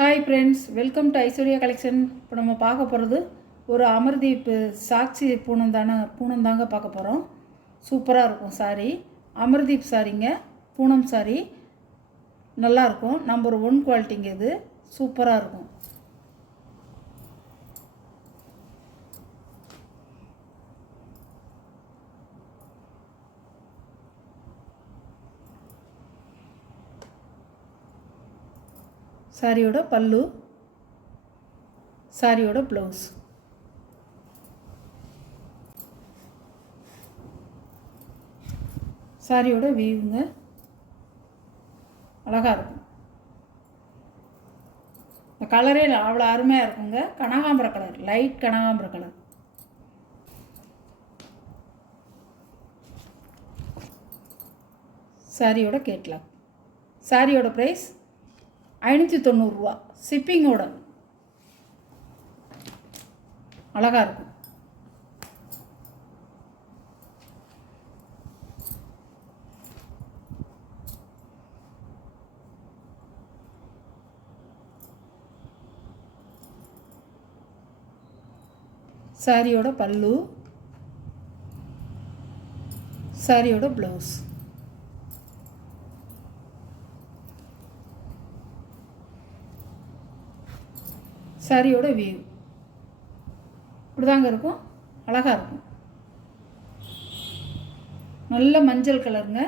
Hi friends, welcome to Aishwarya collection. இப்போ நம்ம பார்க்க போகிறது ஒரு அமர்தீப் சாட்சி பூனம் தாங்க பார்க்க போகிறோம். சூப்பராக இருக்கும் சாரீ. அமர்தீப் சாரீங்க, பூனம் சாரீ நல்லாயிருக்கும். நம்பர் 1 குவாலிட்டிங்க. இது சூப்பராக இருக்கும். சாரியோட பல்லு, சாரியோட ப்ளவுஸ். சாரியோட வீவுங்க அழகாக இருக்கும். இந்த கலரே அவ்வளோ அருமையாக இருக்குங்க. கனகாம்பர கலர், லைட் கனகாம்பர கலர். சாரியோட கேட்லாக். சாரியோட ப்ரைஸ் 590 ரூபா. ஷிப்பிங்கோட. அழகாக இருக்கும். சாரியோட பல்லு, சாரியோட ப்ளவுஸ். சாரியோட வியூ இப்படிதாங்க இருக்கும். அழகாக இருக்கும். நல்ல மஞ்சள் கலருங்க.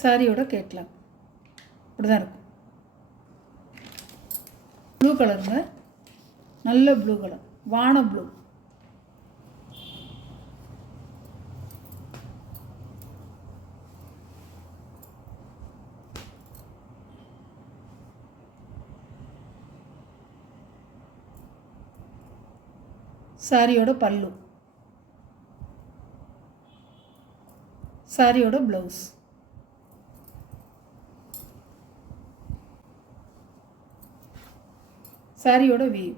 சாரியோட கேட்லாக் இப்படிதான் இருக்கும். ப்ளூ கலருங்க, நல்ல ப்ளூ கலர், வான ப்ளூ. சாரியோட பல்லு, சாரியோட ப்ளவுஸ். சாரியோட வியூ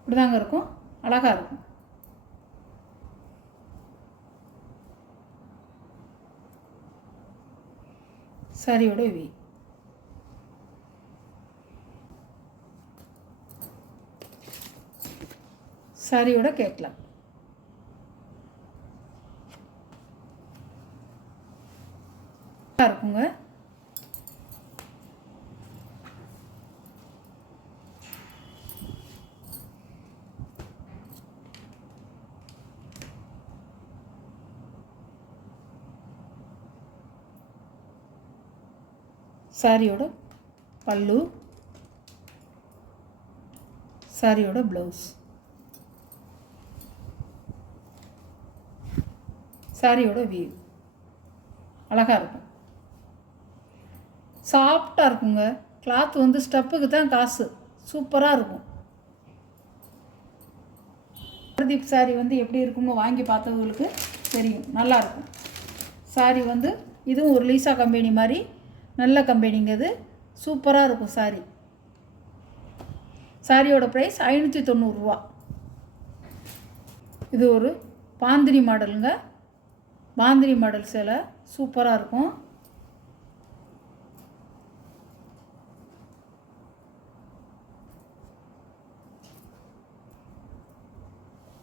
இப்படிதாங்க இருக்கும். அழகாக இருக்கும். சாரியோட வியூ. சாரியோட கேட்லாக். இருக்குங்க. சாரியோட பல்லு, சாரியோட ப்ளவுஸ். சாரியோட வியூ அழகாக இருக்கும். சாஃப்டாக இருக்குங்க. கிளாத் வந்து ஸ்டெப்புக்கு தான் காசு. சூப்பராக இருக்கும். அமர்தீப் சாரி வந்து எப்படி இருக்கும்னு வாங்கி பார்த்தவங்களுக்கு தெரியும். நல்லாயிருக்கும். சாரி வந்து இதுவும் ஒரு லீசா கம்பெனி மாதிரி நல்ல கம்பெனிங்க. இது சூப்பராக இருக்கும் சாரி. சாரியோட ப்ரைஸ் 590 ரூபா. இது ஒரு பாந்தினி மாடலுங்க. பாந்தினி மாடல் சேலை சூப்பராக இருக்கும்.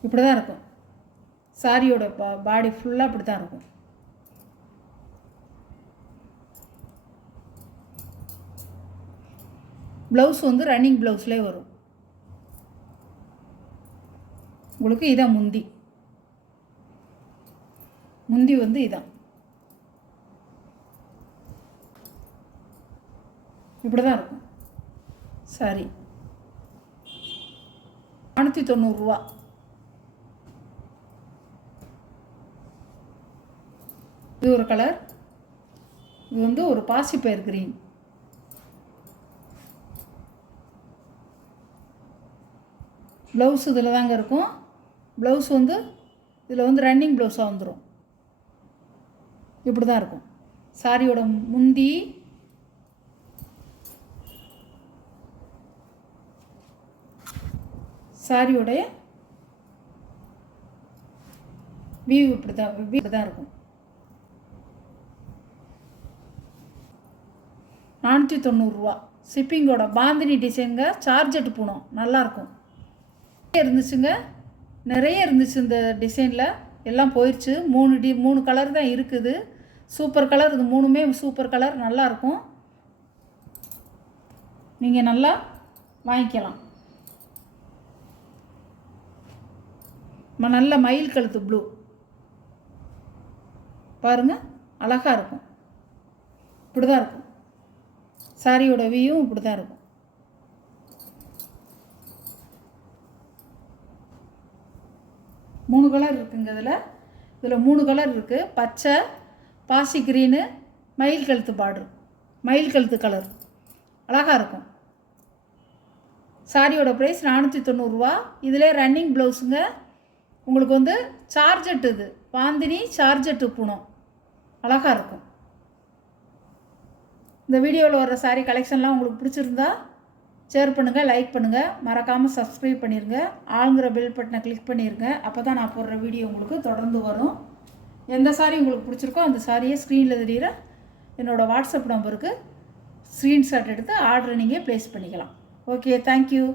இப்படி தான் இருக்கும். சாரியோட பாடி ஃபுல்லாக இப்படி தான் இருக்கும். ப்ளவுஸ் வந்து ரன்னிங் ப்ளவுஸ்லேயே வரும். உங்களுக்கு இதான் முந்தி. முந்தி வந்து இதான். இப்படி தான் இருக்கும் சாரி. 490 ரூபா. இது ஒரு கலர். இது வந்து ஒரு பாசிப்பயிர் கிரீன். ப்ளவுஸ் இதில் தாங்க இருக்கும். ப்ளவுஸ் வந்து இதில் வந்து ரன்னிங் ப்ளவுஸாக வந்துடும். இப்படி தான் இருக்கும். சாரியோட முந்தி, சாரியோடைய வியூ இப்படி தான் இருக்கும். 490 ஷிப்பிங்கோட. பாந்தினி டிசைனுங்க, சார்ஜெட் பூனம், நல்லாயிருக்கும். இருந்துச்சுங்க, நிறைய இருந்துச்சு இந்த டிசைனில், எல்லாம் போயிடுச்சு. 3 கலர் தான் இருக்குது. சூப்பர் கலர், இது 3மே சூப்பர் கலர், நல்லாயிருக்கும். நீங்கள் நல்லா வாங்கிக்கலாம். நல்ல மயில் கழுத்து ப்ளூ பாருங்கள், அழகாக இருக்கும். இப்படி தான் இருக்கும் சாரியோட வியூவும், இப்படி தான் இருக்கும். மூணு கலர் இருக்குங்க இதில் 3 கலர் இருக்குது. பச்சை, பாசி கிரீனு, மயில் கழுத்து பார்டர், மயில் கழுத்து கலர், அழகாக இருக்கும். சாரியோட ப்ரைஸ் 490. இதிலே ரன்னிங் ப்ளவுஸுங்க. உங்களுக்கு வந்து சார்ஜெட், இது பாந்தினி சார்ஜெட்டு பூனம், அழகாக இருக்கும். இந்த வீடியோவில் வர சாரீ கலெக்ஷன்லாம் உங்களுக்கு பிடிச்சிருந்தா ஷேர் பண்ணுங்கள், லைக் பண்ணுங்கள், மறக்காமல் சப்ஸ்கிரைப் பண்ணிடுங்க. ஆளுங்கிற பெல் பட்டனை கிளிக் பண்ணிடுங்க. அப்போ தான் நான் போடுற வீடியோ உங்களுக்கு தொடர்ந்து வரும். எந்த சாரீ உங்களுக்கு பிடிச்சிருக்கோ அந்த சாரியை ஸ்க்ரீனில் தெரிகிற என்னோடய வாட்ஸ்அப் நம்பருக்கு ஸ்க்ரீன்ஷாட் எடுத்து ஆர்டரை நீங்கள் ப்ளேஸ் பண்ணிக்கலாம். Okay, thank you.